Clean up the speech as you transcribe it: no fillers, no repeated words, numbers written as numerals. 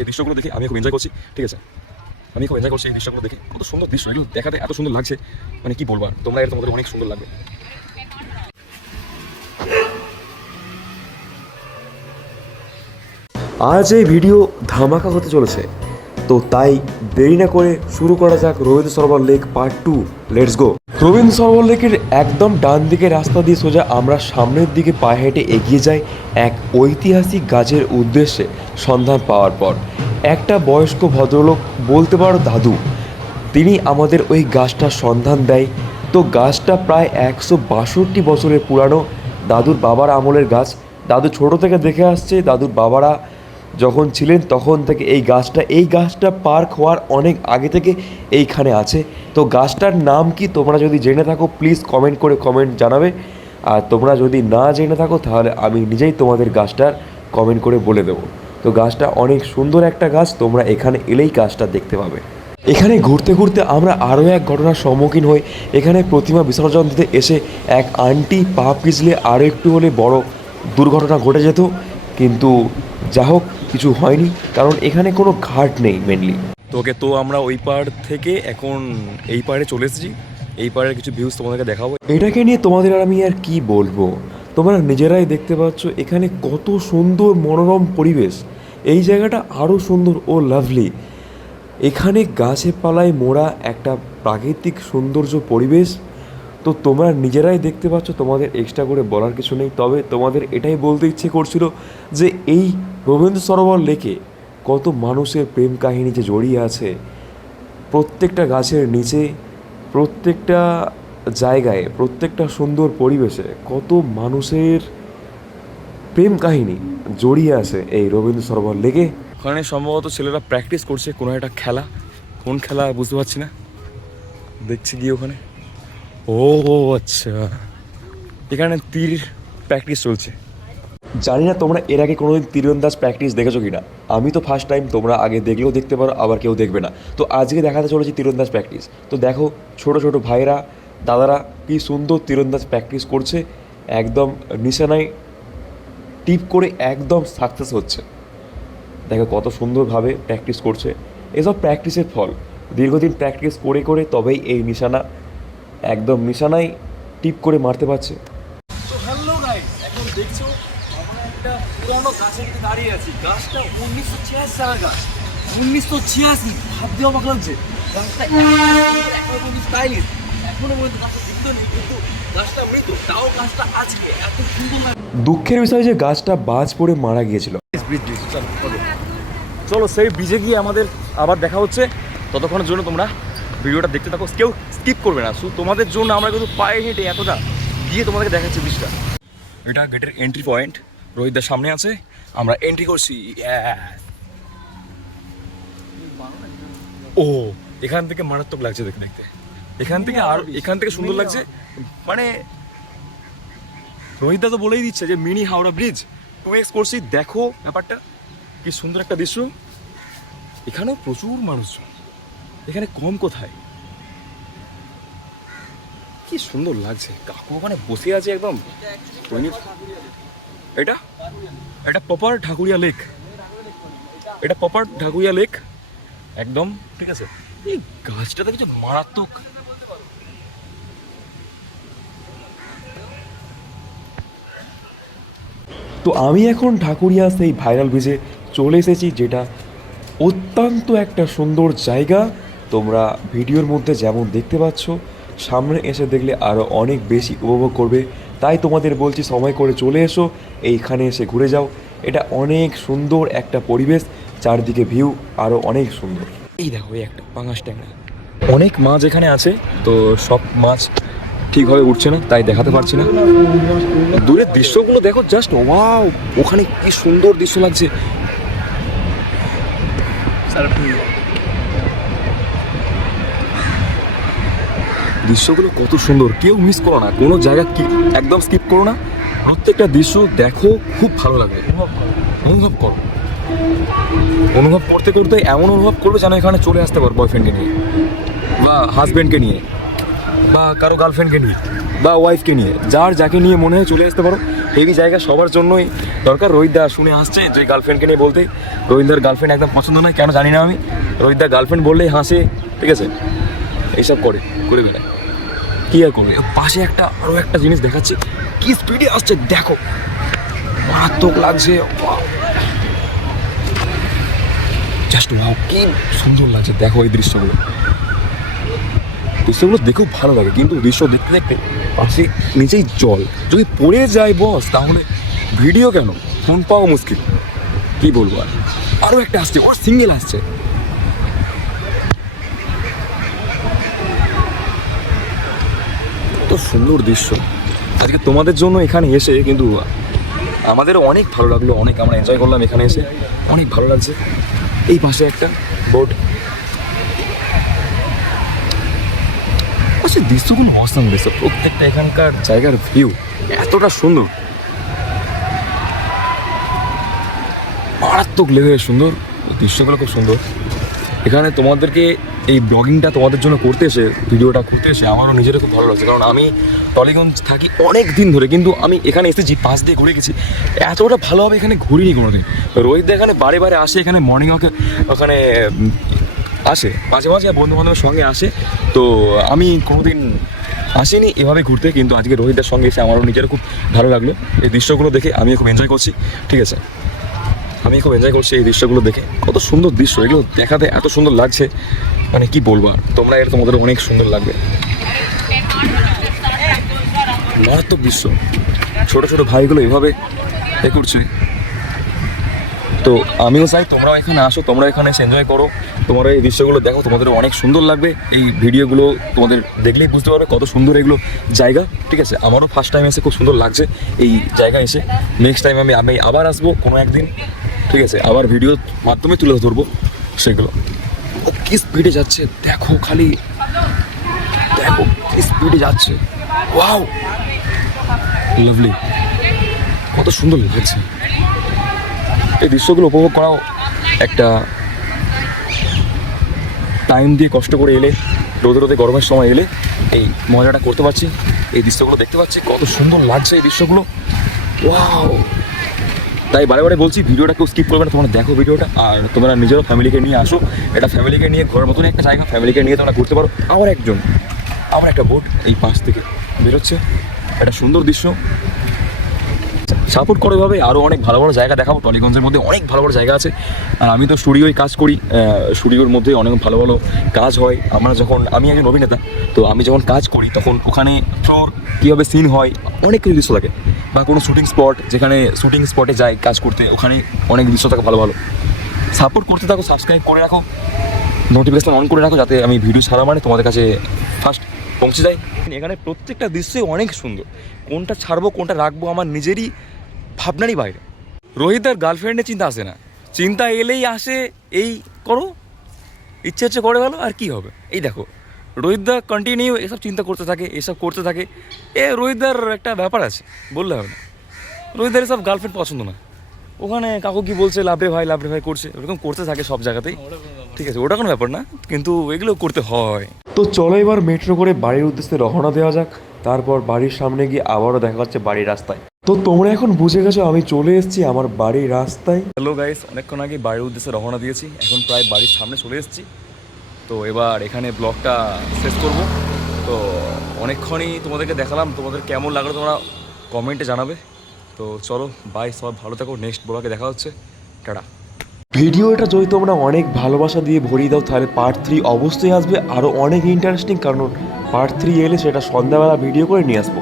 এই দৃশ্যগুলো দেখে আমি খুব এনজয় করছি। ঠিক আছে, আমি খুব এনজয় করছি এই দৃশ্যগুলো দেখে। কত সুন্দর দৃশ্য, এগুলো দেখাতে এত সুন্দর লাগছে, মানে কি বলবো। তোমরা এর তোমাদের অনেক সুন্দর লাগবে। আজ এই ভিডিও ধামাকা হতে চলেছে, তো তাই দেরি না করে শুরু করা যাক Rabindra Sarobar lake part 2। Let's go. Rabindra Sarobar লেকের একদম ডান দিকে রাস্তা দিয়ে সোজা আমরা সামনের দিকে পায়ে হেঁটে এগিয়ে যাই এক ঐতিহাসিক গাছের উদ্দেশ্যে সন্ধান পাওয়ার পর। একটা বয়স্ক ভদ্রলোক, বলতে পারো দাদু, তিনি আমাদের ওই গাছটার সন্ধান দেয়। তো গাছটা প্রায় 162 বছরের পুরানো, দাদুর বাবার আমলের গাছ। দাদু ছোট থেকে দেখে আসছে, দাদুর বাবারা যখন ছিলেন তখন থেকে এই গাছটা পার্ক হওয়ার অনেক আগে থেকে এইখানে আছে। তো গাছটার নাম কি তোমরা যদি জেনে থাকো প্লিজ কমেন্ট জানাবে, আর তোমরা যদি না জেনে থাকো তাহলে আমি নিজেই তোমাদের গাছটার কমেন্ট করে বলে দেবো। তো গাছটা অনেক সুন্দর একটা গাছ, তোমরা এখানে এলেই গাছটা দেখতে পাবে। এখানে ঘুরতে ঘুরতে আমরা আরও এক ঘটনার সম্মুখীন হই। এখানে প্রতিমা বিসর্জন দিতে এসে এক আন্টি পা পিছলে আরও একটু হলে বড় দুর্ঘটনা ঘটে যেত, কিন্তু যা হোক কিছু হয়নি, কারণ এখানে কোনো ঘাট নেই মেনলি। তো আমরা ওই পাড় থেকে এখন এই পাড়ে চলে এসেছি। এই পাড়ের কিছু ভিউজ তোমাদেরকে দেখাবো। এটাকে নিয়ে তোমাদের আমি আর কি বলবো, তোমরা নিজেরাই দেখতে পাচ্ছ এখানে কত সুন্দর মনোরম পরিবেশ। এই জায়গাটা আরও সুন্দর ও লাভলি। এখানে গাছে পালায় মোড়া একটা প্রাকৃতিক সৌন্দর্য পরিবেশ। তো তোমরা নিজেরাই দেখতে পাচ্ছ, তোমাদের এক্সট্রা করে বলার কিছু নেই। তবে তোমাদের এটাই বলতে ইচ্ছে করছিল যে এই রবীন্দ্র সরোবর লেকে কত মানুষের প্রেম কাহিনী যে জড়িয়ে আছে। প্রত্যেকটা গাছের নিচে, প্রত্যেকটা জায়গায়, প্রত্যেকটা সুন্দর পরিবেশে কত মানুষের প্রেম কাহিনী জড়িয়ে আছে এই রবীন্দ্র সরোবর লেকে। ওখানে সম্ভবত ছেলেরা প্র্যাকটিস করছে কোনো একটা খেলা, কোন খেলা বুঝতে পারছি না, দেখছি গিয়ে ওখানে। ও আচ্ছা, এখানে তীর প্র্যাকটিস চলছে। জানি না তোমরা এর আগে কোনোদিন তীরন্দাজ প্র্যাকটিস দেখেছো কি না। আমি তো ফার্স্ট টাইম, তোমরা আগে দেখলেও দেখতে পারো, আবার কেউ দেখবে না। তো আজকে দেখাতে চলেছি তীরন্দাজ প্র্যাকটিস। তো দেখো ছোট ছোট ভাইরা, দাদারা কি সুন্দর তীরন্দাজ প্র্যাকটিস করছে, একদম নিশানায় টিপ করে একদম সাকসেস হচ্ছে। দেখো কত সুন্দরভাবে প্র্যাকটিস করছে। এসব প্র্যাকটিসের ফল, দীর্ঘদিন প্র্যাকটিস করে করে তবেই এই নিশানা একদম নিশানায় টিপ করে মারতে পারছে। তো হ্যালো গাইস, এখন দেখছো আমরা একটা পুরনো গাছের কাছে দাঁড়িয়ে আছি। গাছটা 1986 সালের গাছ, 1986। ভাবতে অবাক লাগছে, গাছটা এখনো পর্যন্ত স্টাইলিশ, এখনো পর্যন্ত গাছটা জীবিত নেই, কিন্তু গাছটা মৃত, তাও গাছটা আজকে এত সুন্দর লাগে। দুঃখের বিষয় যে গাছটা বাজ পড়ে মারা গিয়েছিল। চলো সেই ব্রিজে গিয়ে আমাদের আবার দেখা হচ্ছে। ততক্ষণের জন্য তোমরা ভিডিওটা দেখতে থাকো, কেউ স্কিপ করবে না। শুধু তোমাদের জন্য আমরা কিন্তু পায়ে হেঁটে এতটা গিয়ে তোমাদেরকে দেখাচ্ছি ব্রিজটা। এটা গেটের এন্ট্রি পয়েন্ট, রোহিতদার সামনে আছে, আমরা এন্ট্রি করছি। ও এখান থেকে মারাত্মক লাগছে দেখতে দেখতে, এখান থেকে সুন্দর লাগছে। মানে রোহিতদা তো বলেই দিচ্ছে যে মিনি হাওড়া ব্রিজ 2x করছি। দেখো ব্যাপারটা কি সুন্দর একটা দৃশ্য। এখানেও প্রচুর মানুষজন, এখানে কম কোথায়, কি সুন্দর লাগছে। কাকু ওখানে বসে আছে একদম। এটা প্রপার ঢাকুরিয়া লেক, এটা প্রপার ঢাকুরিয়া লেক একদম। ঠিক আছে, এই গাছটা দেখছো মারাত্মক। তো আমি এখন ঢাকুরিয়া সেই ভাইরাল ব্রিজে চলে এসেছি, যেটা অত্যন্ত একটা সুন্দর জায়গা। তোমরা ভিডিওর মধ্যে যেমন দেখতে পাচ্ছ, সামনে এসে দেখলে আরও অনেক বেশি উপভোগ করবে। তাই তোমাদের বলছি সময় করে চলে এসো, এইখানে এসে ঘুরে যাও। এটা অনেক সুন্দর একটা পরিবেশ, চারদিকে ভিউ আরও অনেক সুন্দর। এই দেখো এই একটা পাঙাশ ট্যাংরা, অনেক মাছ এখানে আছে। তো সব মাছ ঠিকভাবে উঠছে না, তাই দেখাতে পারছি না। দূরের দৃশ্যগুলো দেখো জাস্ট ওয়াও, ওখানে কি সুন্দর দৃশ্য লাগছে। দৃশ্যগুলো কত সুন্দর, কেউ মিস করো না, কোনো জায়গা একদম স্কিপ করো না। প্রত্যেকটা দৃশ্য দেখো, খুব ভালো লাগবে। অনুভব করতে করতে এমন অনুভব করবে যেন এখানে চলে আসতে পারো বয়ফ্রেন্ডকে নিয়ে, বা হাজব্যান্ডকে নিয়ে, বা কারো গার্লফ্রেন্ডকে নিয়ে। বা ওয়াইফকে নিয়ে, যার যাকে নিয়ে মনে হয় চলে আসতে পারো। হেভি জায়গা, সবার জন্যই দরকার। রোহিতদা শুনে আসছে যে গার্লফ্রেন্ডকে নিয়ে বলতে, রোহিতদার গার্লফ্রেন্ড একদম পছন্দ নয়, কেন জানি না আমি। রোহিতদা গার্লফ্রেন্ড বললেই হাসে, ঠিক আছে, এইসব করে বেড়ায়, কী আর করবে। পাশে আরও একটা জিনিস দেখাচ্ছি, কি স্পিডে আসছে দেখো, মারাত্মক লাগছে। জাস্ট ওয়াও, কি সুন্দর লাগছে দেখো এই দৃশ্যগুলো দেখেও ভালো লাগে, কিন্তু দৃশ্য দেখতে দেখতে পাশে নিচেই জল, যদি পড়ে যায় বস তাহলে ভিডিও কেন, ফোন পাওয়া মুশকিল। কি বলবো, আরও একটা আসছে, ওর সিঙ্গেল আসছে। কত সুন্দর দৃশ্য। আজকে তোমাদের জন্য এখানে এসে কিন্তু আমাদেরও অনেক ভালো লাগলো, অনেক আমরা এনজয় করলাম এখানে এসে, অনেক ভালো লাগছে। এই পাশে একটা বোট, আচ্ছা দৃশ্যগুলো অসাম দৃশ্য, প্রত্যেকটা এখানকার জায়গার ভিউ এতটা সুন্দর, মারাত্মক লেভেলের সুন্দর, দৃশ্যগুলো খুব সুন্দর। এখানে তোমাদেরকে এই ব্লগিংটা তোমাদের জন্য করতে এসে, ভিডিওটা করতে এসে আমারও নিজেরও খুব ভালো লাগছে, কারণ আমি টলিগঞ্জ থাকি অনেক দিন ধরে, কিন্তু আমি এখানে এসেছি, পাশ দিয়ে ঘুরে গেছি, এতটা ভালোভাবে এখানে ঘুরিনি কোনোদিন। রোহিতদা এখানে বারে বারে আসে, এখানে মর্নিং ওয়াকে ওখানে আসে, মাঝে মাঝে বন্ধু বান্ধবের সঙ্গে আসে, তো আমি কোনোদিন আসিনি এভাবে ঘুরতে, কিন্তু আজকে রোহিতদার সঙ্গে এসে আমারও নিজেরও খুব ভালো লাগলো। এই দৃশ্যগুলো দেখে আমি খুব এনজয় করছি, ঠিক আছে, আমি খুব এনজয় করছি এই দৃশ্যগুলো দেখে। কত সুন্দর দৃশ্য, এগুলো দেখাতে এত সুন্দর লাগছে, মানে কি বলবো, তোমরা এটা তোমাদের অনেক সুন্দর লাগবে। মারাত্মক দৃশ্য, ছোটো ছোটো ভাইগুলো এভাবে এ করছে, তো আমিও চাই তোমরাও এখানে আসো, তোমরা এখানে এসে এনজয় করো, তোমরা এই দৃশ্যগুলো দেখো, তোমাদের অনেক সুন্দর লাগবে। এই ভিডিওগুলো তোমাদের দেখলেই বুঝতে পারবে কত সুন্দর এগুলো জায়গা, ঠিক আছে। আমারও ফার্স্ট টাইম এসে খুব সুন্দর লাগছে এই জায়গা এসে। নেক্সট টাইম আমি আবার আসবো কোনো একদিন, ঠিক আছে, আবার ভিডিওর মাধ্যমে তুলে ধরবো সেগুলো। ও কি স্পিডে যাচ্ছে দেখো, খালি দেখো কি স্পিডে যাচ্ছে, ওয়াও লাভলি, কত সুন্দর লাগছে। এই দৃশ্যগুলো উপভোগ করাও একটা টাইম দিয়ে কষ্ট করে এলে, রোদে রোদে গরমের সময় এলে এই মজাটা করতে পারছি, এই দৃশ্যগুলো দেখতে পাচ্ছি, কত সুন্দর লাগছে এই দৃশ্যগুলো, ওয়াও। তাই বারে বারে বলছি ভিডিওটা কেউ স্কিপ করবে না, তোমরা দেখো ভিডিওটা, আর তোমরা নিজেরও ফ্যামিলিকে নিয়ে আসো, এটা ফ্যামিলিকে নিয়ে ঘোরার মতন একটা জায়গা, ফ্যামিলিকে নিয়ে তোমরা ঘুরতে পারো। আবার একটা বোট এই পাশ থেকে বেরোচ্ছে, একটা সুন্দর দৃশ্য। সাপোর্ট করো এভাবে, আরও অনেক ভালো ভালো জায়গা দেখাবো, টলিগঞ্জের মধ্যে অনেক ভালো ভালো জায়গা আছে। আর আমি তো স্টুডিওয় কাজ করি, স্টুডিওর মধ্যে অনেক ভালো ভালো কাজ হয়। আমি একজন অভিনেতা, তো আমি যখন কাজ করি তখন ওখানে কীভাবে সিন হয়, অনেক কিছু দৃশ্য থাকে, বা কোনো শুটিং স্পট, যেখানে শুটিং স্পটে যাই কাজ করতে, ওখানে অনেক দৃশ্য থাকে ভালো ভালো। সাপোর্ট করতে থাকো, সাবস্ক্রাইব করে রাখো, নোটিফিকেশন অন করে রাখো, যাতে আমি ভিডিও ছাড়া মানে তোমাদের কাছে ফার্স্ট পৌঁছে যায়। এখানে প্রত্যেকটা দৃশ্যই অনেক সুন্দর, কোনটা ছাড়বো কোনটা রাখবো আমার নিজেরই ভাবনারই বাইরে। রোহিতদার গার্লফ্রেন্ডের চিন্তা আসে না, চিন্তা এলেই আসে এই করো, ইচ্ছে হচ্ছে করে ভালো, আর কি হবে। এই দেখো রোহিতদা কন্টিনিউ এসব চিন্তা করতে থাকে, এসব করতে থাকে। রোহিতদার একটা ব্যাপার আছে, বললে হবে না, রোহিতদার এসব গার্লফ্রেন্ড পছন্দ না, ওখানে কাকু কি বলছে লাভরে ভাই করছে, ওরকম করতে থাকে সব জায়গাতেই, ঠিক আছে, ওটা কোনো ব্যাপার না, কিন্তু এগুলো করতে হয়। তো চলো এবার মেট্রো করে বাড়ির উদ্দেশ্যে রওনা দেওয়া যাক, তারপর বাড়ির সামনে গিয়ে আবারও দেখা হচ্ছে বাড়ির রাস্তায়। তো তোমরা এখন বুঝে গেছো আমি চলে এসেছি আমার বাড়ির রাস্তায়। হ্যালো গাইস, অনেকক্ষণ আগে বাড়ির উদ্দেশ্যে রওনা দিয়েছি, এখন প্রায় বাড়ির সামনে চলে এসেছি। তো এবার এখানে ব্লগটা শেষ করব। তো অনেকক্ষণই তোমাদেরকে দেখালাম, তোমাদের কেমন লাগলো তোমরা কমেন্টে জানাবে। তো চলো বাই, সবাই ভালো থাকো, নেক্সট ব্লগে দেখা হচ্ছে, টাটা। ভিডিওটা যদি তোমরা অনেক ভালোবাসা দিয়ে ভরিয়ে দাও তাহলে পার্ট 3 অবশ্যই আসবে, আরও অনেক ইন্টারেস্টিং, কারণ পার্ট 3 এলে সেটা সন্ধ্যাবেলা ভিডিও করে নিয়ে আসবো।